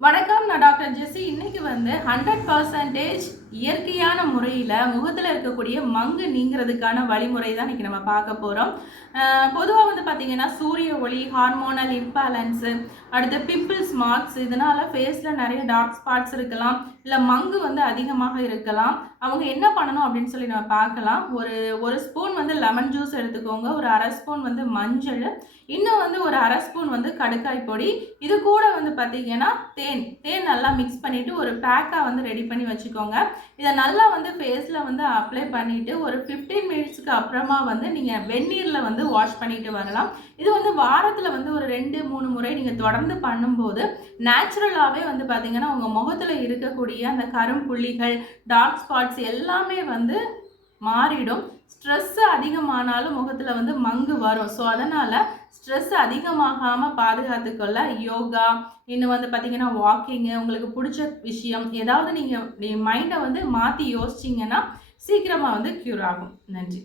வணக்கம் நான் டாக்டர் ஜெஸ்ஸி. இன்னைக்கு வந்து ஹண்ட்ரட் பர்சன்டேஜ் இயற்கையான முறையில் முகத்தில் இருக்கக்கூடிய மங்கு நீங்கிறதுக்கான வழிமுறை தான் இன்னைக்கு நம்ம பார்க்க போகிறோம் பொதுவாக வந்து பார்த்தீங்கன்னா சூரிய ஒளி ஹார்மோனல் இம்பேலன்ஸு அடுத்து பிம்பிள்ஸ் மார்க்ஸ் இதனால் ஃபேஸில் நிறைய டார்க் ஸ்பாட்ஸ் இருக்கலாம். இல்லை மங்கு வந்து அதிகமாக இருக்கலாம். அவங்க என்ன பண்ணணும் அப்படின்னு சொல்லி நம்ம பார்க்கலாம். ஒரு ஒரு ஸ்பூன் வந்து லெமன் ஜூஸ் எடுத்துக்கோங்க. ஒரு அரை ஸ்பூன் வந்து மஞ்சள். இன்னும் வந்து ஒரு அரை ஸ்பூன் வந்து கடுக்காய் பொடி. இது கூட வந்து பார்த்தீங்கன்னா தேன். தேன் நல்லா மிக்ஸ் பண்ணிவிட்டு ஒரு பேக்காக வந்து ரெடி பண்ணி வச்சுக்கோங்க. இதை நல்லா வந்து ஃபேஸில் வந்து அப்ளை பண்ணிவிட்டு ஒரு ஃபிஃப்டீன் மினிட்ஸ்க்கு அப்புறமா வந்து நீங்கள் வெந்நீரில் வந்து வாஷ் பண்ணிட்டு வரலாம். இது வந்து வாரத்தில் வந்து ஒரு ரெண்டு மூணு முறை நீங்கள் தொடர்ந்து பண்ணும்போது நேச்சுரலாகவே வந்து பார்த்தீங்கன்னா உங்கள் முகத்தில் இருக்கக்கூடிய அந்த கரும்புள்ளிகள் டார்க் ஸ்பாட்ஸ் எல்லாமே வந்து மாறிடும். ஸ்ட்ரெஸ் அதிகமானாலும் முகத்தில் வந்து மங்கு வரும். ஸோ அதனால் ஸ்ட்ரெஸ் அதிகமாகாமல் பாதுகாத்துக்கொள்ள யோகா இன்னும் வந்து பார்த்தீங்கன்னா வாக்கிங்கு உங்களுக்கு பிடிச்ச விஷயம் ஏதாவது நீங்கள் மைண்டை வந்து மாற்றி யோசிச்சிங்கன்னா சீக்கிரமாக வந்து க்யூர் ஆகும். நன்றி.